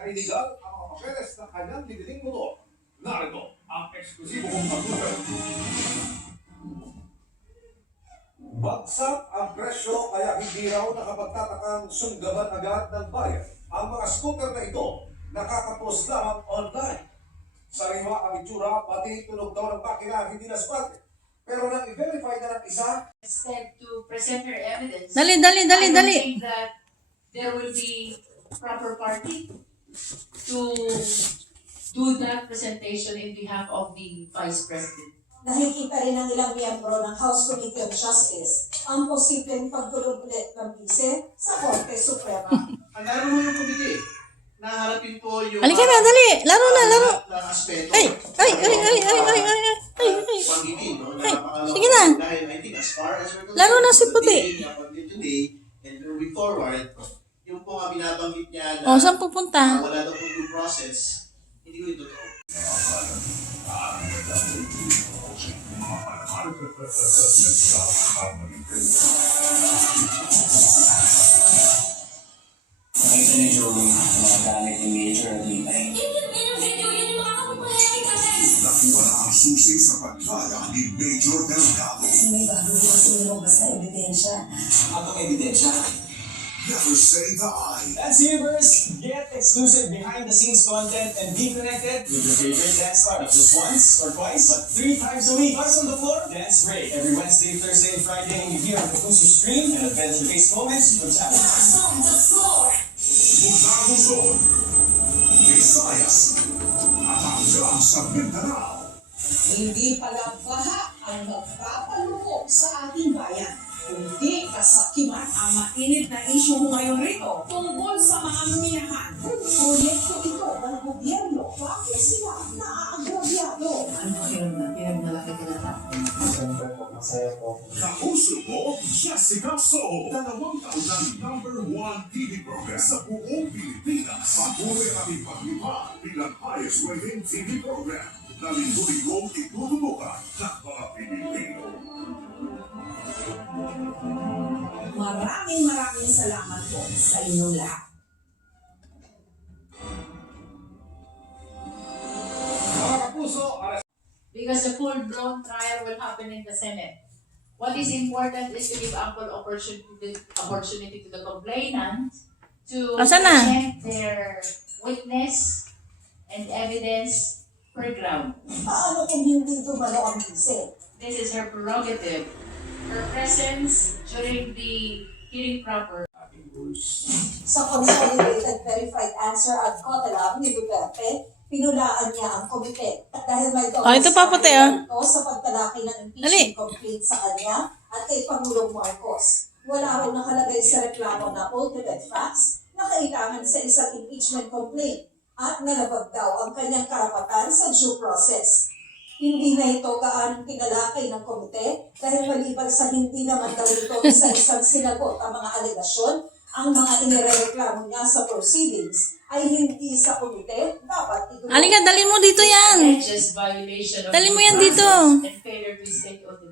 na iligal ang mga papeles ng kanyang biniling motor. Narito ang eksklusibo kong pagtutunan. Bagsak ang presyo kaya hindi raw nakapagtatakang sunggaban agad ng bayan. Ang mga scooter na ito nakakapost lamang online. Sariwa ang itsura, pati tunog daw ng makina hindi na spate. Pero nang i-verify na ng isa, instead to present her evidence. Dali. I don't think that there will be proper party to do that presentation in behalf of the Vice President. Nakikita rin ng ilang miyembro ng House Committee on Justice ang posibleng pagtulog ulit ng bise sa Korte Suprema. Laro mo yung komite. Naharapin po yung... Halika na, dali. Laro na, laro. ...ng aspeto. Ay. Pangingin, no? Ay, Napakalawak sige na. dahil I think as far as we're concerned, Laro na si Puti. today, and moving forward, yung po nga binabanggit niya na O, saan pupunta? wala daw po due process, hindi ko ito totoo. Nakita ni Joey na gamit ni Major at Lipay. Nakuha na ang susi sa pagkaya ni Major Delgado. May bago din sinilabas na ebidensya. Atong ebidensya. Never say die. Dance Universe, get exclusive behind-the-scenes content and be connected with your favorite dance star. Not just once or twice, but 3 times a week. Us on the floor, Dance Break. Every Wednesday, Thursday, and Friday, you hear on the Puso Stream and adventure-based moments with challenges. Mula Luzon, Visayas, at hanggang sa Mindanao. Hindi pala baha ang magpapalukok sa ating bayan, kundi kasakiman. Ang mainit na issue ngayon rito tungkol sa mga minahan. Proyekto ito ng gobyerno. Bakit sila naaagrabyado? Ano kayo na pinagmalaki ka na? Kapuso mo, Jessica Soho. 2 taon ng #1 TV program sa buong Pilipinas. Patuloy kami paglipad bilang highest rating TV program na linggo-linggong itututukan ng mga Pilipino. Maraming salamat po sa inyong lahat. mga kapuso, Because a full-blown trial will happen in the Senate. What is important is to give ample opportunity to the complainant to Asan na? present their witness and evidence per ground. Paano kung hindi dumalo ang bise? This is her prerogative. Her presence during the hearing proper. Sa consolidated verified answer at COTELAB ni Duterte, pinulaan niya ang komite. At dahil may Oh, ito pa puti, oh. sa pagtalaki ng Dali. impeachment complaint sa kanya at kay Pangulong Marcos. Wala raw nakalagay sa reklamo na ultimate facts na kailangan sa isang impeachment complaint at nalabag daw ang kanyang karapatan sa due process. Hindi na ito gaanong tinalakay ng komite dahil maliban sa hindi naman daw ito isa-isang sinagot ang mga alegasyon, ang mga inireklamo niya sa proceedings ay hindi sa komite dapat ito. Halika, dali mo dito yan. Alleged violation of Dali mo due yan dito. process and failure to state of the